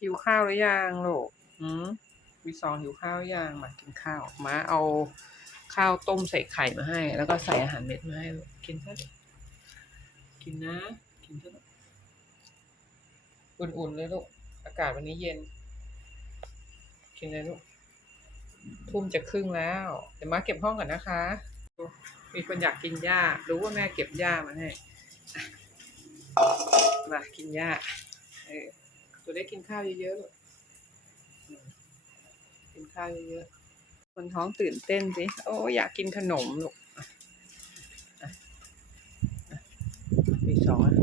หิวข้าวหรือยังลูกหืมวีสองหิวข้าวหรือยังมากินข้าวมาเอาข้าวต้มใส่ไข่มาให้ แล้วก็ใส่อาหารเม็ดมาให้กินซะกินนะ กินซะอุ่นๆเลยลูกอากาศวันนี้เย็น กินเลยลูกทุ่มจะครึ่งแล้ว เดี๋ยวมาเก็บห้องก่อนนะคะ มีคนอยากกินหญ้า รู้ว่าแม่เก็บหญ้ามาให้มากินหญ้าเออ ตัวได้กินข้าวเยอะๆลูกอืมกินข้าวเยอะๆคนท้องตื่นเต้นสิ โอ้อยากกินขนมลูกอะอะอะมีสองอัน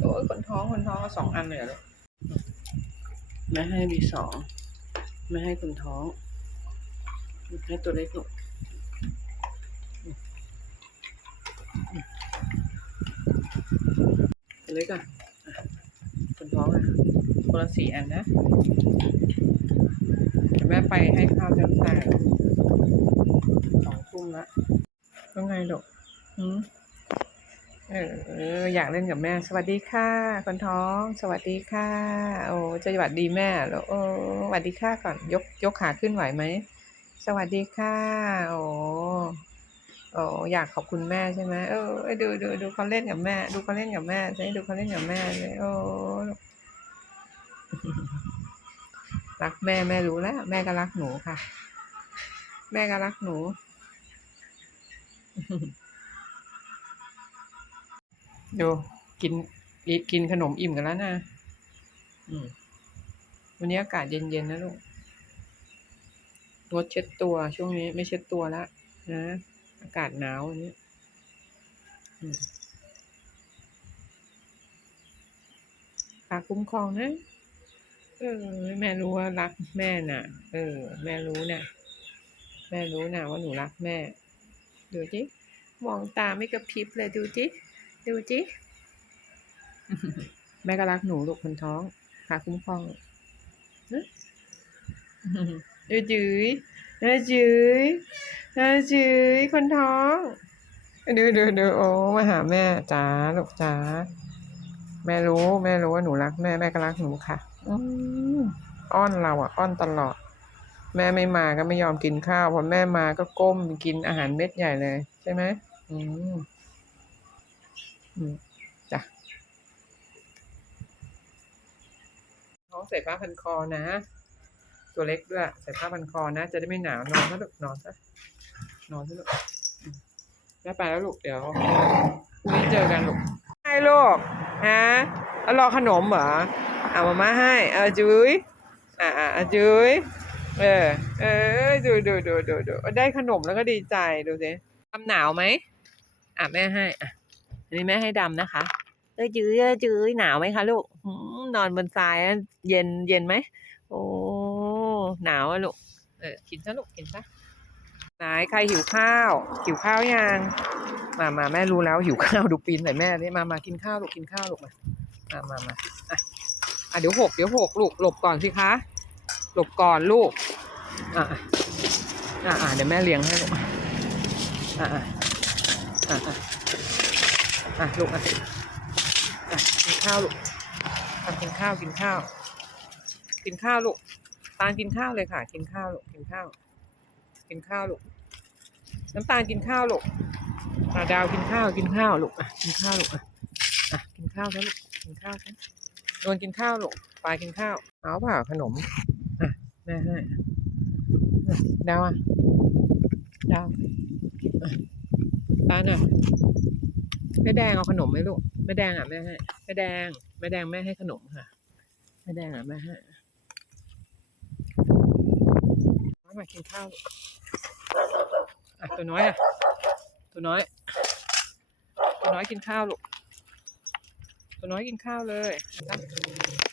โอ้ยคนท้องคนท้องสองอันเลยเหรอลูกแม่ให้มีสองไม่ให้คนท้องให้ตัวเล็กลูกเล็กอะอะคนท้องอะ คนละสี่อันนะเดี๋ยวแม่ไปให้ข้าวจนแต่สองทุ่มละว่าไงลูกหืมเอออยากเล่นกับแม่ สวัสดีค่ะคนท้อง สวัสดีค่ะ โอ้จะสวัสดีแม่เหรอโอ้สวัสดีค่ะก่อนยกยกขาขึ้นไหวไหมสวัสดีค่ะโอ้โอ้อยากขอบคุณแม่ใช่ไหมเออดูดูดูเขาเล่นกับแม่ ดูเขาเล่นกับแม่ใช่ดูเขาเล่นกับแม่เลยโอ้ รักแม่แม่รู้แล้ว แม่ก็รักหนูค่ะ แม่ก็รักหนู ดูกินกินขนมอิ่มกันแล้วนะวันนี้อากาศเย็นๆนะลูกงดเช็ดตัวช่วงนี้ไม่เช็ดตัวแล้วนะอากาศหนาวอันนี้อืมฝากคุ้มครองนะ เออ แม่รู้ว่ารักแม่น่ะ เออ แม่รู้น่ะ แม่รู้น่ะว่าหนูรักแม่ ดูจิมองตาไม่กระพริบเลยดูจิดูจิแม่ก็รักหนูลูกคนท้องฝาคุ้มครองนะดูจื้ยดูจื้ยดูจื้ยคนท้องดูดูดูโอ้มาหาแม่จ๋าลูกจ๋าแม่รู้ แม่รู้ว่าหนูรักแม่แม่ก็รักหนูค่ะ อ้อนเราอะ อ้อนตลอด แม่ไม่มาก็ไม่ยอมกินข้าวพอแม่มาก็ก้มกินอาหารเม็ดใหญ่เลย ใช่ไหมอืมอืมจ้ะท้องใส่ผ้าพันคอนะ ตัวเล็กด้วย ใส่ผ้าพันคอนะ จะได้ไม่หนาวนอนซะลูกนอนซะนอนซะลูกแม่ไปแล้วลูกเดี๋ยวพรุ่งนี้เจอกันลูกให้ลูกฮะแล้วรอขนมเหรอ เอามาม่าให้เออจุ้ยอ่าอ่าจุ้ยเออ เออดูดูดูดูดูได้ขนมแล้วก็ดีใจดูสิทำหนาวไหมอะแม่ให้อะอันนี้แม่ให้ดำนะคะเออจื้ยเออจื้ยหนาวไหมคะลูกนอนบนทรายเย็นเย็นไหมโอ้หนาวอะลูกเออกินซะลูกกินซะไหนใครหิวข้าว หิวข้าวยังมามาแม่รู้แล้วหิวข้าวดูปีนใส่แม่นี่มามากินข้าวลูกกินข้าวลูกมามามามา อะเดี๋ยวหกเดี๋ยวหกลูกหลบก่อนสิคะหลบก่อนลูกอะอะอะเดี๋ยวแม่เลี้ยงให้ลูกอะอะอะอะอะลูกอะอะกินข้าวลูกทำกินข้าวกินข้าว กินข้าวลูกตาลกินข้าวเลยค่ะ กินข้าวลูกกินข้าว กินข้าวลูกน้ำตาลกินข้าวลูกอะดาวกินข้าวกินข้าวลูกอะกินข้าวลูกอะอะกินข้าวซะลูกกินข้าวซะ โดนกินข้าวลูกปลายกินข้าว เอาเปล่าขนม อะแม่ให้อะดาวอะดาวอะตาลอะแม่แดงเอาขนมไหมลูกแม่แดงอะแม่ให้แม่แดงแม่แดงแม่ให้ขนมค่ะแม่แดงอะแม่ให้น้อยมากินข้าวลูกอะตัวน้อยอะตัวน้อย ตัวน้อยกินข้าวลูก ตัวน้อยกินข้าวเลยครับ